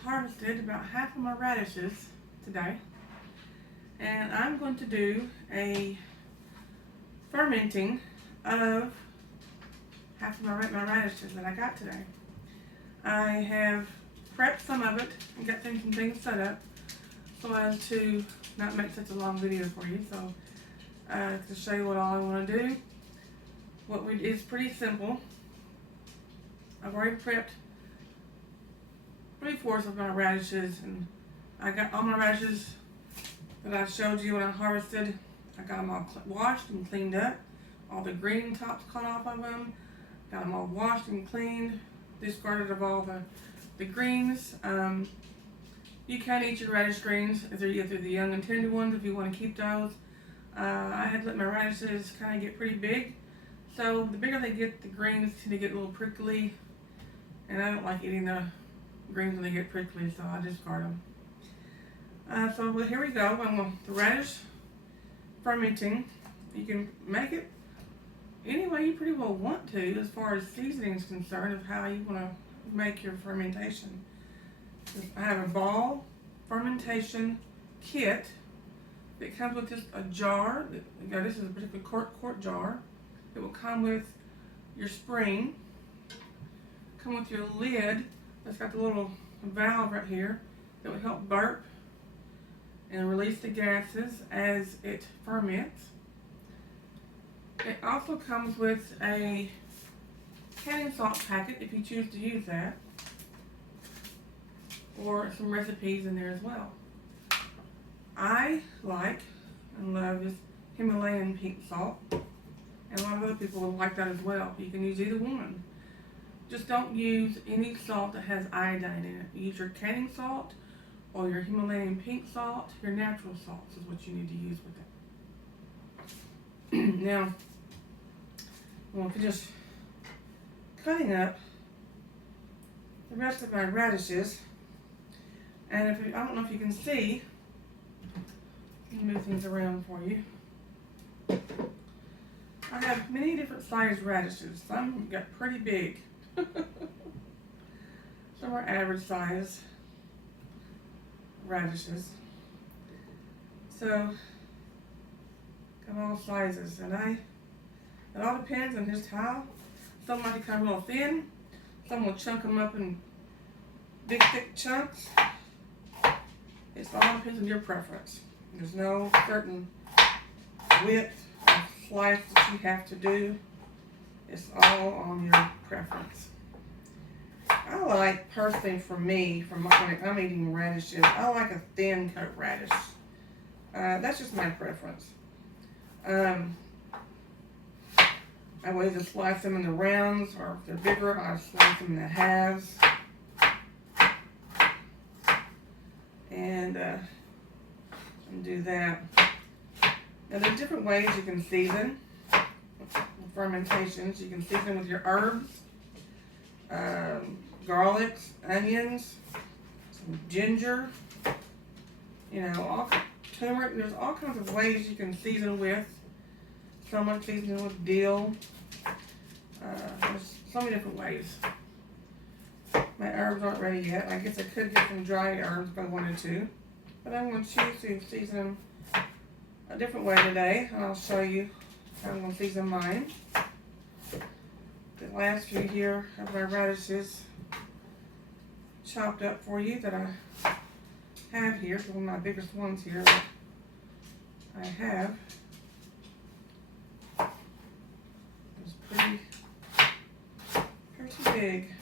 harvested about half of my radishes today, and I'm going to do a fermenting of half of my radishes that I got today. I have prepped some of it and got some things set up so as to not make such a long video for you. So to show you what all I want to do, it's pretty simple. I've already prepped 3/4 of my radishes, and I got all my radishes that I showed you when I harvested. I got them all washed and cleaned up. All the green tops cut off of them. Got them all washed and cleaned. Discarded of all the greens. You can eat your radish greens if they're the young and tender ones if you want to keep those. I had let my radishes kind of get pretty big, so the bigger they get, the greens tend to get a little prickly, and I don't like eating the greens when they get prickly, so I discard them. So here we go. The radish fermenting. You can make it any way you pretty well want to as far as seasoning is concerned of how you want to make your fermentation. I have a ball fermentation kit that comes with just a jar. This is a particular quart jar. It will come with your spring, come with your lid that's got the little valve right here that will help burp and release the gases as it ferments. It also comes with a canning salt packet if you choose to use that, or some recipes in there as well. I like and love this Himalayan pink salt, and a lot of other people will like that as well. You can use either one. Just don't use any salt that has iodine in it. Use your canning salt or your Himalayan pink salt. Your natural salts is what you need to use with it. Now, I'm just cutting up the rest of my radishes, and I don't know if you can see, let me move things around for you. I have many different sized radishes. Some got pretty big. Some are average size radishes. So, got all sizes, and it all depends on just how. Some like to come real thin. Some will chunk them up in big, thick chunks. It all depends on your preference. There's no certain width or slice that you have to do. It's all on your preference. I like, personally for me, when I'm eating radishes, I like a thin cut radish. That's just my preference. I will either slice them in the rounds, or if they're bigger, I slice them in the halves. And do that. Now there's different ways you can season fermentations. You can season with your herbs, garlic, onions, some ginger, all turmeric. There's all kinds of ways you can season with. Some like seasoning with dill. There's so many different ways. My herbs aren't ready yet. I guess I could get some dry herbs if I wanted to, but I'm going to choose to season them a different way today. I'll show you how I'm going to season mine. The last few here of my radishes chopped up for you that I have here. It's one of my biggest ones here that I have. It's pretty big.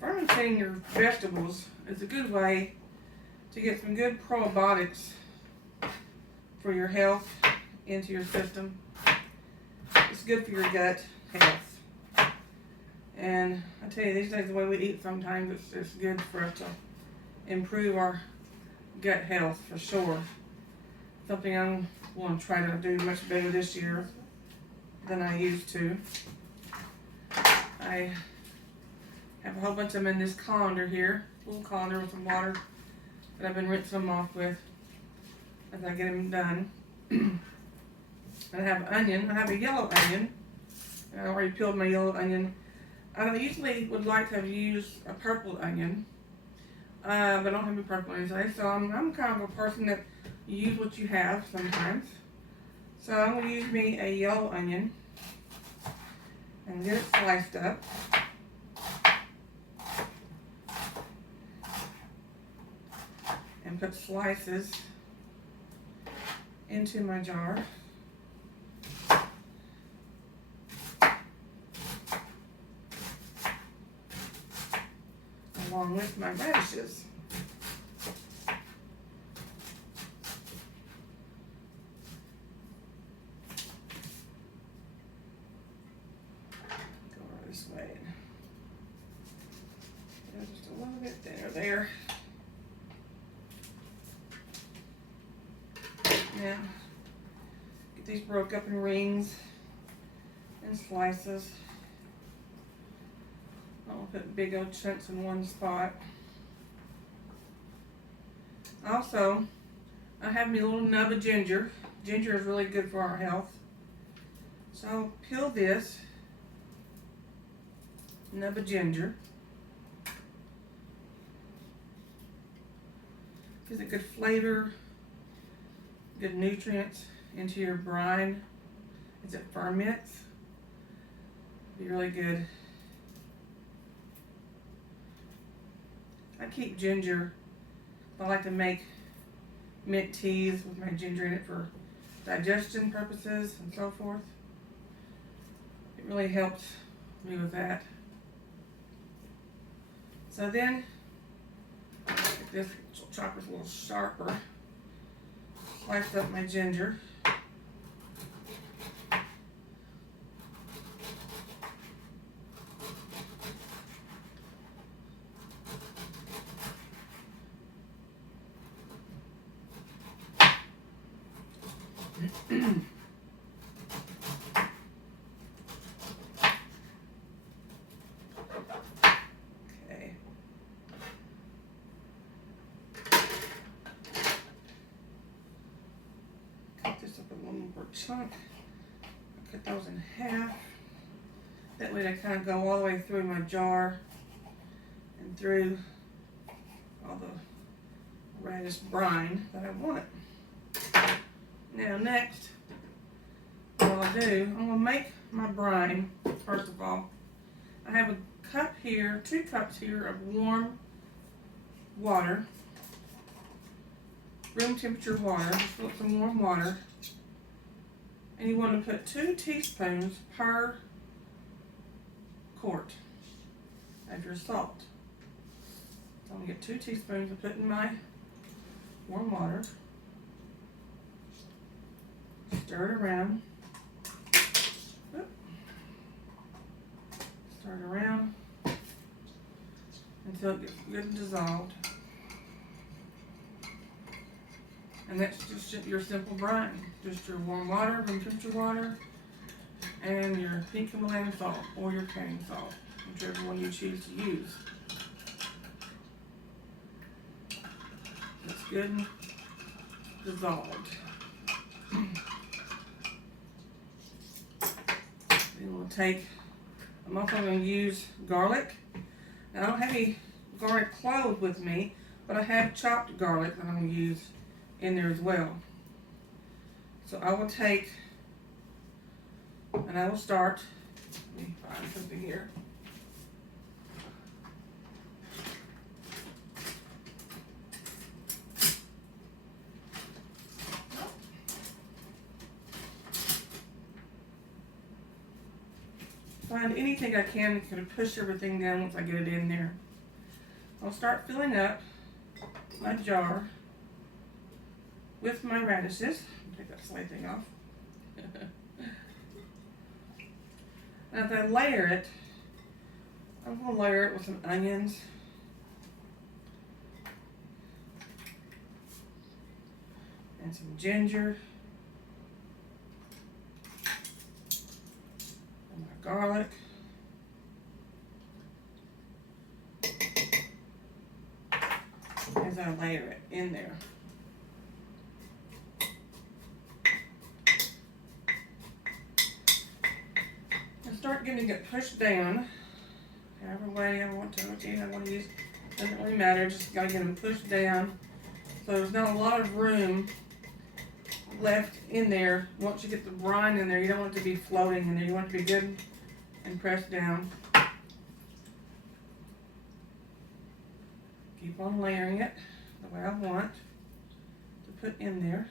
Fermenting your vegetables is a good way to get some good probiotics for your health into your system. It's good for your gut health. And I tell you, these days the way we eat sometimes, it's good for us to improve our gut health for sure. Something I'm going to try to do much better this year than I used to. I have a whole bunch of them in this colander here, little colander with some water that I've been rinsing them off with as I get them done. And I have onion. I have a yellow onion I already peeled my yellow onion. I usually would like to have used a purple onion, but I don't have any purple onions today, so I'm kind of a person that you use what you have sometimes. So I'm going to use me a yellow onion and get it sliced up. And put slices into my jar. Along with my radishes. Go right this way. Just a little bit there. Now, get these broke up in rings and slices. I'll put big old chunks in one spot. Also, I have me a little nub of ginger. Ginger is really good for our health. So I'll peel this nub of ginger. Gives it good flavor, good nutrients into your brine as it ferments. Be really good. I keep ginger. I like to make mint teas with my ginger in it for digestion purposes and so forth. It really helps me with that. So then, if this chopper's a little sharper, slice up my ginger. Okay. Cut this up in one more chunk. Cut those in half. That way they kind of go all the way through my jar and through all the radish brine that I want. Now next, what I'll do, I'm going to make my brine, first of all. I have a cup here, 2 cups here of warm water, room temperature water, just put some warm water. And you want to put 2 teaspoons per quart of your salt. So I'm going to get 2 teaspoons and put in my warm water. Stir it around. Stir it around until it gets good and dissolved. And that's just your simple brine. Just your warm water, room temperature water, and your pink Himalayan salt or your cane salt, whichever one you choose to use. It's good and dissolved. Then we'll take, I'm also going to use garlic. Now I don't have any garlic clove with me, but I have chopped garlic that I'm going to use in there as well. So I will take, and I will start, let me find something here. Find anything I can to kind of push everything down once I get it in there. I'll start filling up my jar with my radishes. Take that slight thing off. Now as I layer it, I'm going to layer it with some onions. And some ginger. And my garlic. As I layer it in there. start getting it pushed down, however way I want to, I want to use, doesn't really matter, just gotta get them pushed down. So there's not a lot of room left in there. Once you get the brine in there, you don't want it to be floating in there. You want it to be good and pressed down. Keep on layering it the way I want to put in there.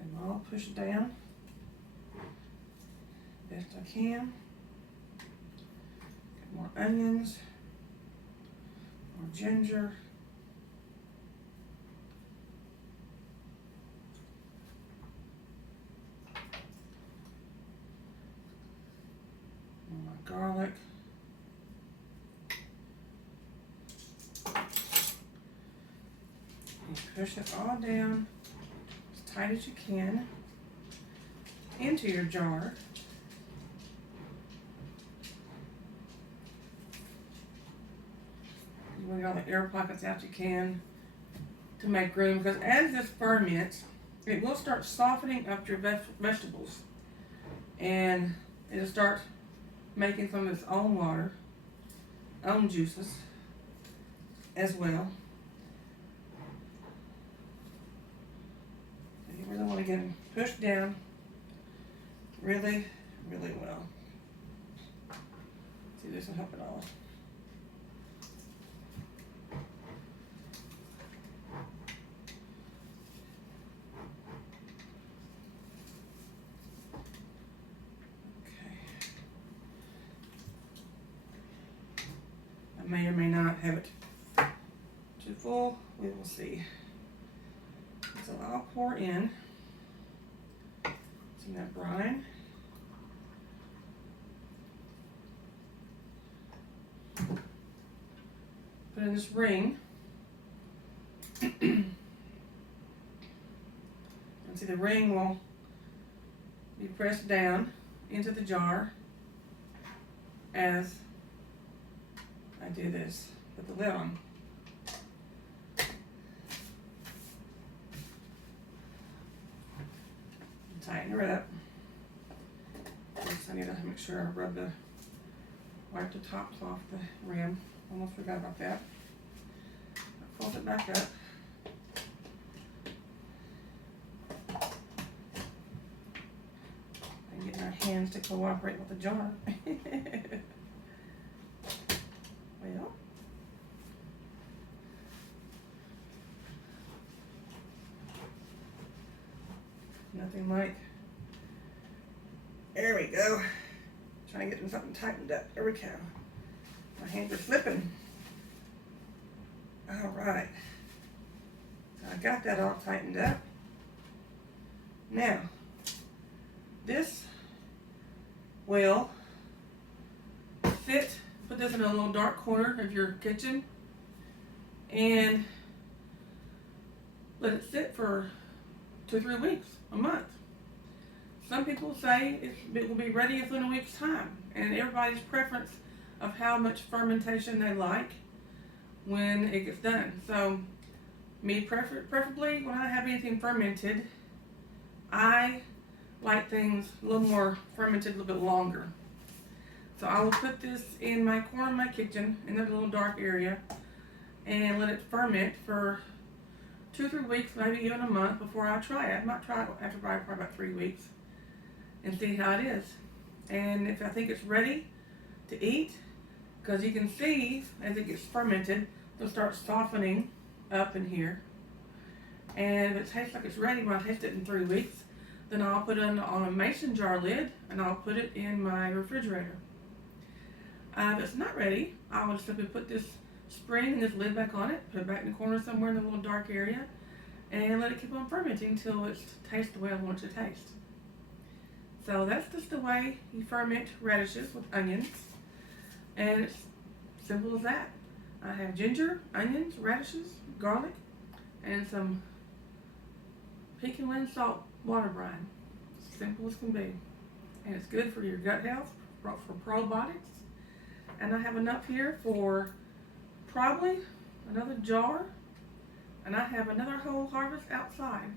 And I'll push it down best I can. Get more onions, more ginger. Garlic. And push it all down as tight as you can into your jar. You want to get all the air pockets out you can to make room, because as this ferments, it will start softening up your vegetables, and it'll start making some of its own water, own juices as well. You really want to get them pushed down really, really well. See, this will help it all. May or may not have it too full. We will see. So I'll pour in some of that brine. Put in this ring. And see, the ring will be pressed down into the jar as I do this with the lid on. Tighten her up. First, I need to make sure I wipe the tops off the rim. Almost forgot about that. I fold it back up. And get my hands to cooperate with the jar. Well, nothing like, there we go. Trying to get something tightened up. There we go. My hands are slipping. All right. So I got that all tightened up. Now, this will fit. Put this in a little dark corner of your kitchen and let it sit for 2 or 3 weeks, a month. Some people say it will be ready within a week's time, and everybody's preference of how much fermentation they like when it gets done. So me preferably when I have anything fermented, I like things a little more fermented, a little bit longer. So I will put this in my corner of my kitchen in that little dark area and let it ferment for 2 or 3 weeks, maybe even a month before I try it. I might try it after probably about 3 weeks and see how it is. And if I think it's ready to eat, because you can see as it gets fermented, it'll start softening up in here. And if it tastes like it's ready when I taste it in 3 weeks, then I'll put it on a mason jar lid and I'll put it in my refrigerator. If it's not ready, I will simply put this spring and this lid back on it, put it back in the corner somewhere in the little dark area, and let it keep on fermenting until it tastes the way I want it to taste. So that's just the way you ferment radishes with onions, and it's simple as that. I have ginger, onions, radishes, garlic, and some Pekin Land salt water brine. Simple as can be. And it's good for your gut health, for probiotics. And I have enough here for probably another jar and I have another whole harvest outside.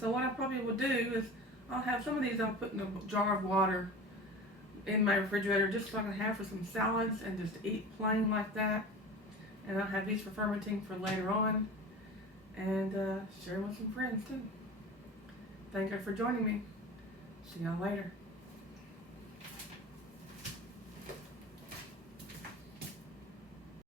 So what I probably will do is I'll have some of these I'll put in a jar of water in my refrigerator just so I can have for some salads and just eat plain like that. And I'll have these for fermenting for later on and share with some friends too. Thank you for joining me. See y'all later.